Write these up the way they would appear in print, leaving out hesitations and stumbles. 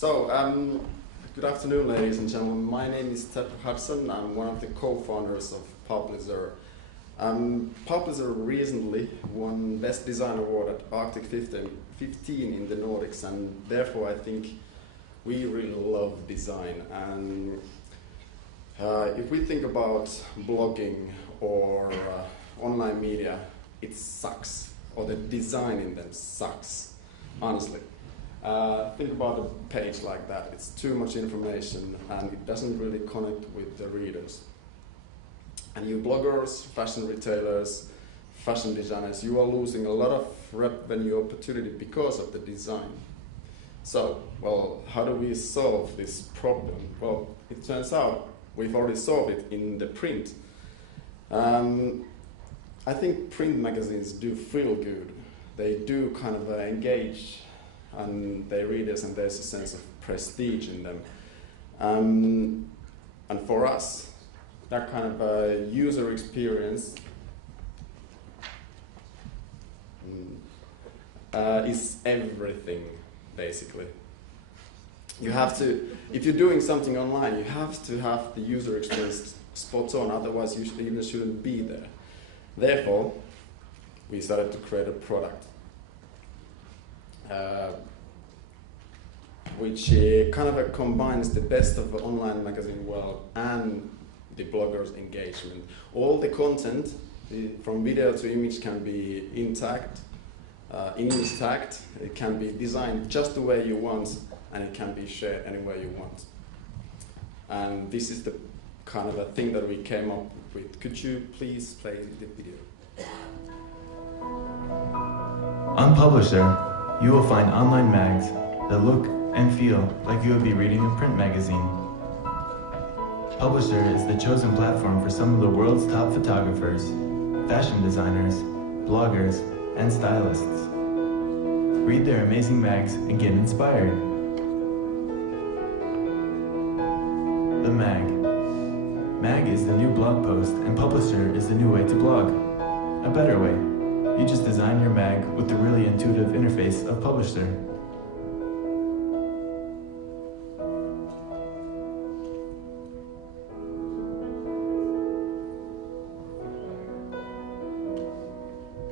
Good afternoon, ladies and gentlemen. My name is Ted Hudson. I'm one of the co-founders of Publishzer. Publishzer recently won Best Design Award at Arctic 15 in the Nordics, and therefore I think we really love design. And if we think about blogging or online media, it sucks, or the design in them sucks, honestly. Think about a page like that. It's too much information and it doesn't really connect with the readers. And you bloggers, fashion retailers, fashion designers, you are losing a lot of revenue opportunity because of the design. So, well, how do we solve this problem? Well, it turns out we've already solved it in the print. I think print magazines do feel good. They do kind of engage and their readers, and there's a sense of prestige in them. And for us, that kind of user experience is everything, basically. You have to, if you're doing something online, you have to have the user experience spot on, otherwise you even shouldn't be there. Therefore, we started to create a product which kind of combines the best of the online magazine world and the bloggers' engagement. All the content, from video to image, can be intact, image tagged. It can be designed just the way you want, and it can be shared anywhere you want. And this is the kind of a thing that we came up with. Could you please play the video? On Publishzer, you will find online mags that look and feel like you would be reading a print magazine. Publishzer is the chosen platform for some of the world's top photographers, fashion designers, bloggers, and stylists. Read their amazing mags and get inspired. The mag. Mag is the new blog post, and Publishzer is the new way to blog. A better way. You just design your mag with the really intuitive interface of Publishzer.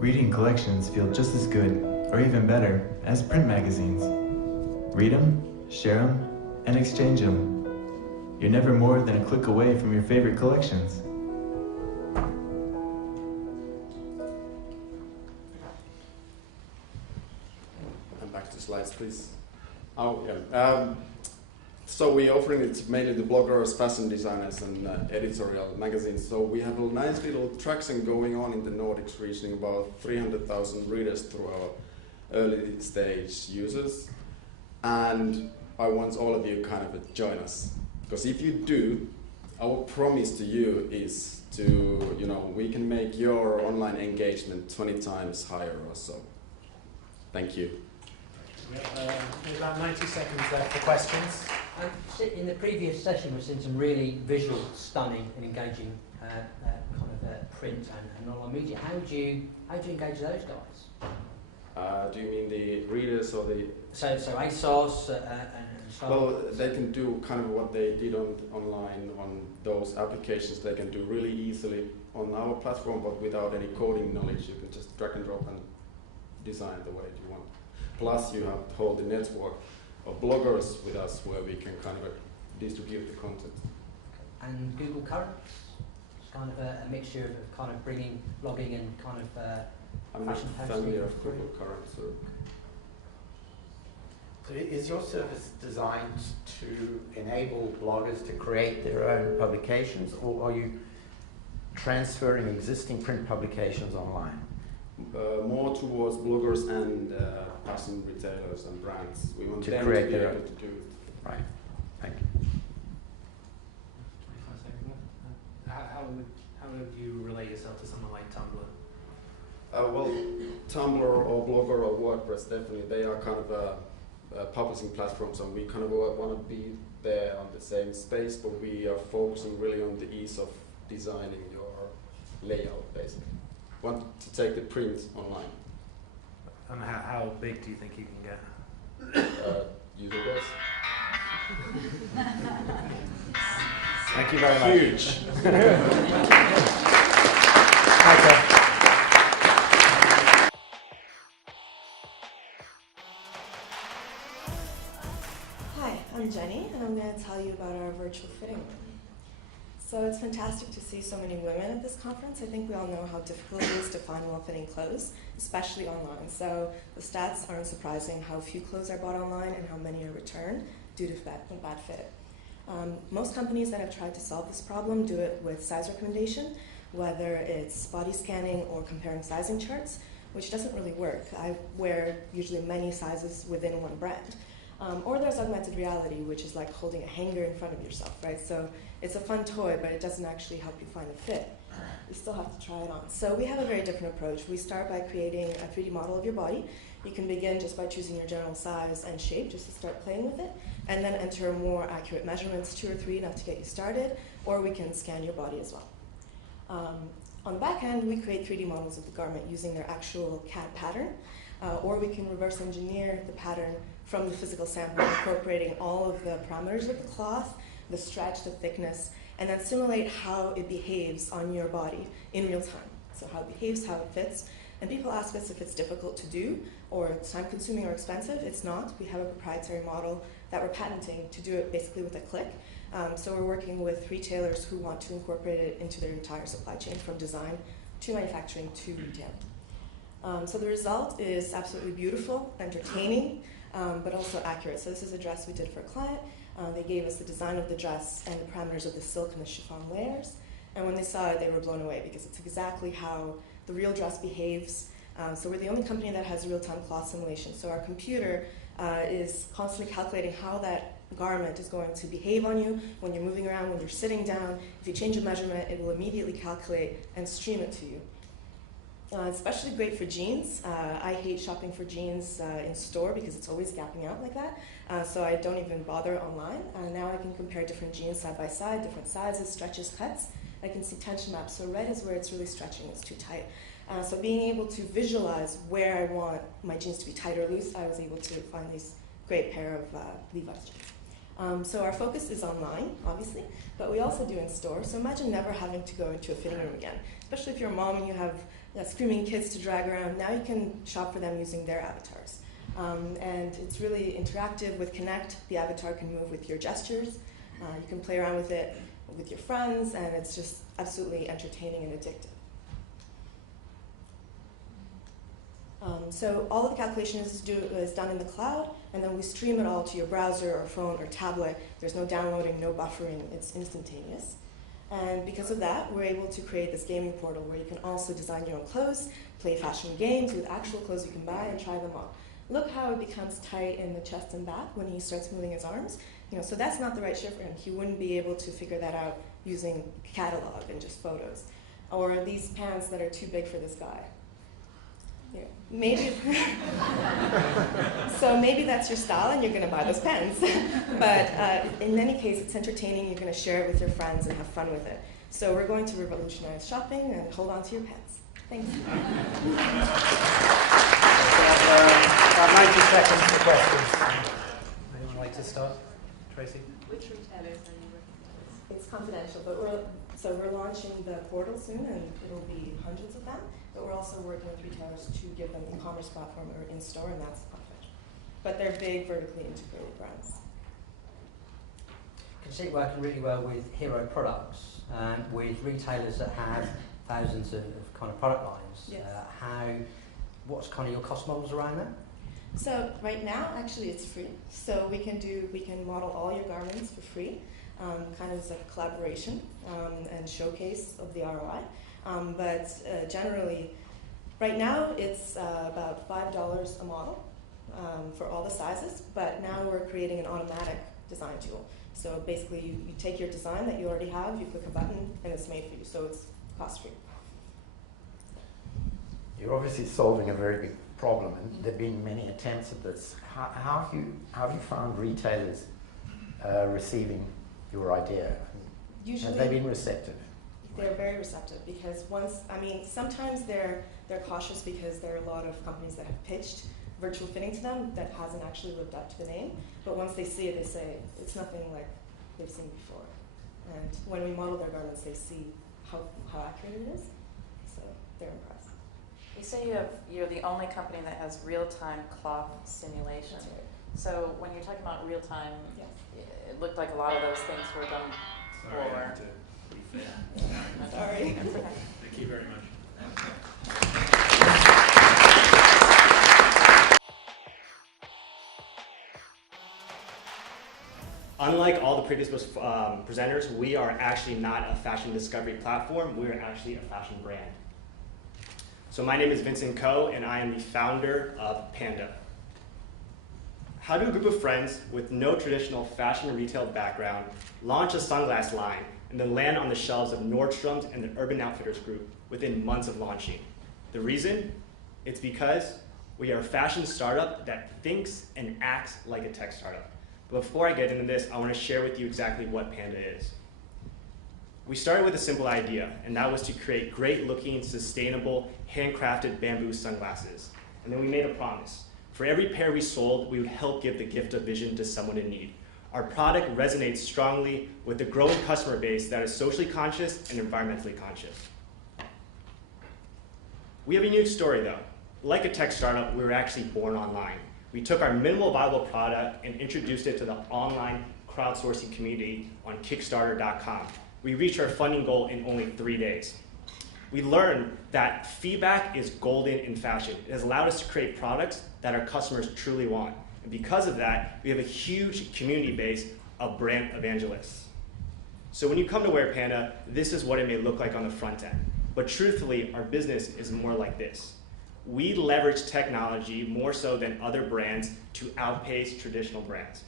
Reading collections feel just as good, or even better, as print magazines. Read them, share them, and exchange them. You're never more than a click away from your favorite collections. And back to slides, please. Oh, yeah. So we're offering it mainly to bloggers, fashion designers, and editorial magazines. So we have a nice little traction going on in the Nordics, reaching about 300,000 readers through our early stage users. And I want all of you kind of join us. Because if you do, our promise to you is to, we can make your online engagement 20 times higher or so. Thank you. We have about 90 seconds left for questions. In the previous session, we've seen some really visual, stunning, and engaging print and online media. How do you engage those guys? Do you mean the readers or the? So ASOS and stuff. Well, they can do kind of what they did online on those applications. They can do really easily on our platform, but without any coding knowledge. You can just drag and drop and design the way you want. Plus, you have to hold the network of bloggers with us where we can kind of distribute the content. And Google Currents? It's kind of a mixture of kind of bringing blogging and kind of I'm not familiar with Google Currents. So is your service designed to enable bloggers to create their own publications, or are you transferring existing print publications online? More towards bloggers and fashion retailers and brands. We want them to be able to do it. Right. Thank you. How would you relate yourself to someone like Tumblr? Well, Tumblr or Blogger or WordPress, definitely, they are kind of publishing platforms, and we kind of want to be there on the same space, but we are focusing really on the ease of designing your layout, basically. Want to take the print online. And how big do you think you can get? User base. Thank you very much. Huge. Okay. Hi, I'm Jenny, and I'm going to tell you about our virtual fitting room. So it's fantastic to see so many women at this conference. I think we all know how difficult it is to find well-fitting clothes, especially online. So the stats aren't surprising how few clothes are bought online and how many are returned due to bad fit. Most companies that have tried to solve this problem do it with size recommendation, whether it's body scanning or comparing sizing charts, which doesn't really work. I wear usually many sizes within one brand. Or there's augmented reality, which is like holding a hanger in front of yourself, right? So it's a fun toy, but it doesn't actually help you find a fit. You still have to try it on. So we have a very different approach. We start by creating a 3D model of your body. You can begin just by choosing your general size and shape, just to start playing with it, and then enter more accurate measurements, 2 or 3, enough to get you started, or we can scan your body as well. On the back end, we create 3D models of the garment using their actual CAD pattern, or we can reverse engineer the pattern from the physical sample, incorporating all of the parameters of the cloth, the stretch, the thickness, and then simulate how it behaves on your body in real time. So how it behaves, how it fits. And people ask us if it's difficult to do, or it's time-consuming or expensive. It's not. We have a proprietary model that we're patenting to do it basically with a click. So we're working with retailers who want to incorporate it into their entire supply chain, from design to manufacturing to retail. So the result is absolutely beautiful, entertaining, but also accurate. So this is a dress we did for a client. They gave us the design of the dress and the parameters of the silk and the chiffon layers. And when they saw it, they were blown away because it's exactly how the real dress behaves. So we're the only company that has real-time cloth simulation. So our computer is constantly calculating how that garment is going to behave on you when you're moving around, when you're sitting down. If you change a measurement, it will immediately calculate and stream it to you. It's especially great for jeans. I hate shopping for jeans in store because it's always gapping out like that. So I don't even bother online. Now I can compare different jeans side by side, different sizes, stretches, cuts. I can see tension maps. So red is where it's really stretching, it's too tight. So being able to visualize where I want my jeans to be tight or loose, I was able to find these great pair of Levi's jeans. So our focus is online, obviously, but we also do in store. So imagine never having to go into a fitting room again, especially if you're a mom and you have screaming kids to drag around. Now you can shop for them using their avatars. And it's really interactive with Connect. The avatar can move with your gestures. You can play around with it with your friends, and it's just absolutely entertaining and addictive. So all of the calculation is done in the cloud, and then we stream it all to your browser or phone or tablet. There's no downloading, no buffering. It's instantaneous. And because of that, we're able to create this gaming portal where you can also design your own clothes, play fashion games with actual clothes you can buy, and try them on. Look how it becomes tight in the chest and back when he starts moving his arms. So that's not the right shape for him. He wouldn't be able to figure that out using catalog and just photos. Or these pants that are too big for this guy. Maybe. So maybe that's your style and you're going to buy those pens. But in any case, it's entertaining. You're going to share it with your friends and have fun with it. So we're going to revolutionize shopping and hold on to your pens. Thanks. About 90 seconds for questions. Anyone like to start? Tracy? Which retailers are you working with? It's confidential, but we're launching the portal soon, and it'll be hundreds of them. But we're also working with retailers to give them e-commerce platform or in-store, and that's confidential. But they're big, vertically integrated brands. I can see it working really well with hero products, with retailers that have thousands of kind of product lines. Yes. What's kind of your cost models around that? So right now, actually, it's free. So we can model all your garments for free, kind of as a collaboration and showcase of the ROI. But generally, right now it's about $5 a model for all the sizes. But now we're creating an automatic design tool. So basically, you take your design that you already have, you click a button, and it's made for you. So it's cost-free. You're obviously solving a very big problem, and there have been many attempts at this. How have you found retailers receiving your idea? Usually, have they been receptive? They're very receptive because sometimes they're cautious because there are a lot of companies that have pitched virtual fitting to them that hasn't actually lived up to the name. But once they see it, they say it's nothing like they've seen before. And when we model their garments, they see how accurate it is. So they're impressed. You say you're the only company that has real-time cloth simulation. That's right. So when you're talking about real-time, Yes. it looked like a lot of those things were done Sorry, I for. have to be fair. Sorry. That's okay. Thank you very much. Unlike all the previous presenters, we are actually not a fashion discovery platform. We are actually a fashion brand. So my name is Vincent Koh, and I am the founder of Panda. How do a group of friends with no traditional fashion retail background launch a sunglass line and then land on the shelves of Nordstrom's and the Urban Outfitters Group within months of launching? The reason? It's because we are a fashion startup that thinks and acts like a tech startup. But before I get into this, I want to share with you exactly what Panda is. We started with a simple idea, and that was to create great-looking, sustainable, handcrafted bamboo sunglasses. And then we made a promise. For every pair we sold, we would help give the gift of vision to someone in need. Our product resonates strongly with the growing customer base that is socially conscious and environmentally conscious. We have a unique story, though. Like a tech startup, we were actually born online. We took our minimal viable product and introduced it to the online crowdsourcing community on Kickstarter.com. We reached our funding goal in only 3 days. We learned that feedback is golden in fashion. It has allowed us to create products that our customers truly want. And because of that, we have a huge community base of brand evangelists. So when you come to Wear Panda, this is what it may look like on the front end. But truthfully, our business is more like this. We leverage technology more so than other brands to outpace traditional brands.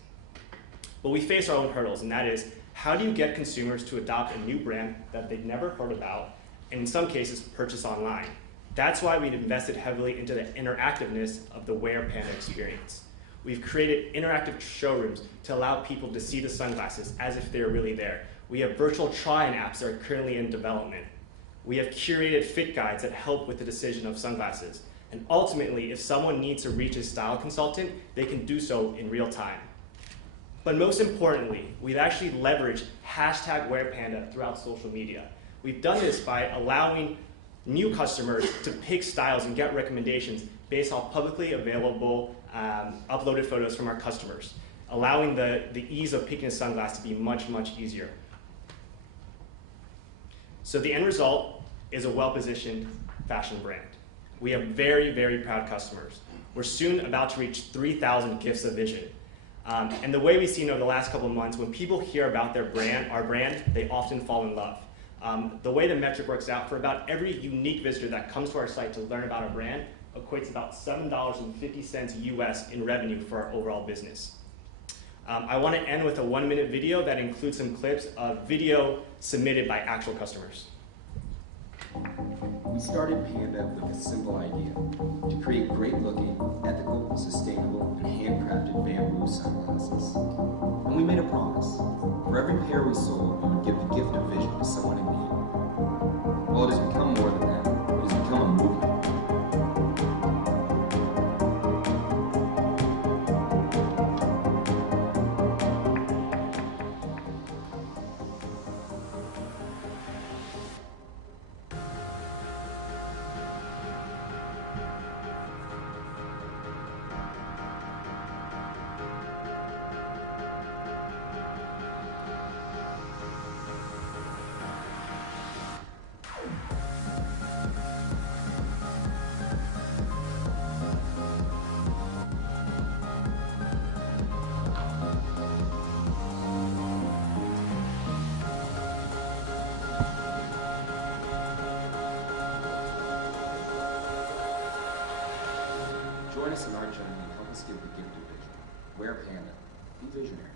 But we face our own hurdles, and that is, how do you get consumers to adopt a new brand that they've never heard about, and in some cases, purchase online? That's why we've invested heavily into the interactiveness of the Wear Panda experience. We've created interactive showrooms to allow people to see the sunglasses as if they're really there. We have virtual try-on apps that are currently in development. We have curated fit guides that help with the decision of sunglasses. And ultimately, if someone needs to reach a style consultant, they can do so in real time. But most importantly, we've actually leveraged #WearPanda throughout social media. We've done this by allowing new customers to pick styles and get recommendations based on publicly available uploaded photos from our customers, allowing the ease of picking a sunglass to be much, much easier. So the end result is a well-positioned fashion brand. We have very, very proud customers. We're soon about to reach 3,000 gifts of vision. And the way we've seen over the last couple of months, when people hear about our brand, they often fall in love. The way the metric works out, for about every unique visitor that comes to our site to learn about our brand, equates about $7.50 US in revenue for our overall business. I want to end with a 1-minute video that includes some clips of video submitted by actual customers. We started Panda with a simple idea: to create great-looking, ethical, sustainable, and handcrafted bamboo sunglasses. And we made a promise. For every pair we sold, we would give the gift of vision to someone in need. Well, it has become more than that. It has become a movement. Join us in our journey and help us give the gift of vision. Wear Panda. Be visionary.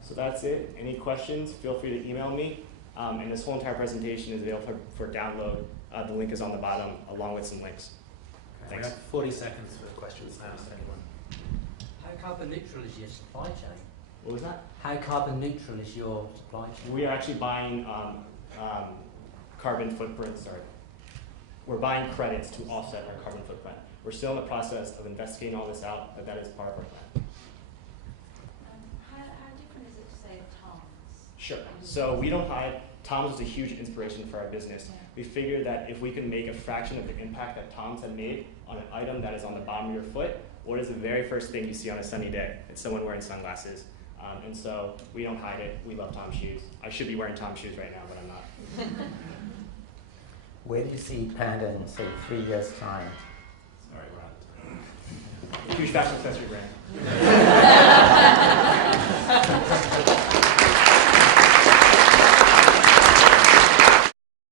So that's it. Any questions, feel free to email me. And this whole entire presentation is available for download. The link is on the bottom, along with some links. Okay, we Thanks. have 40 seconds for questions now, if anyone. How carbon neutral is your supply chain? What was that? How carbon neutral is your supply chain? We are actually buying carbon footprint, we're buying credits to offset our carbon footprint. We're still in the process of investigating all this out, but that is part of our plan. How different is it to say Tom's? Sure. So we don't hide. Tom's was a huge inspiration for our business. Yeah. We figured that if we can make a fraction of the impact that Tom's had made on an item that is on the bottom of your foot, what is the very first thing you see on a sunny day? It's someone wearing sunglasses. And so we don't hide it. We love Tom's shoes. I should be wearing Tom's shoes right now, but I'm not. Where do you see Panda in, say, 3 years' time? Sorry, we're out of time. Huge fashion accessory brand.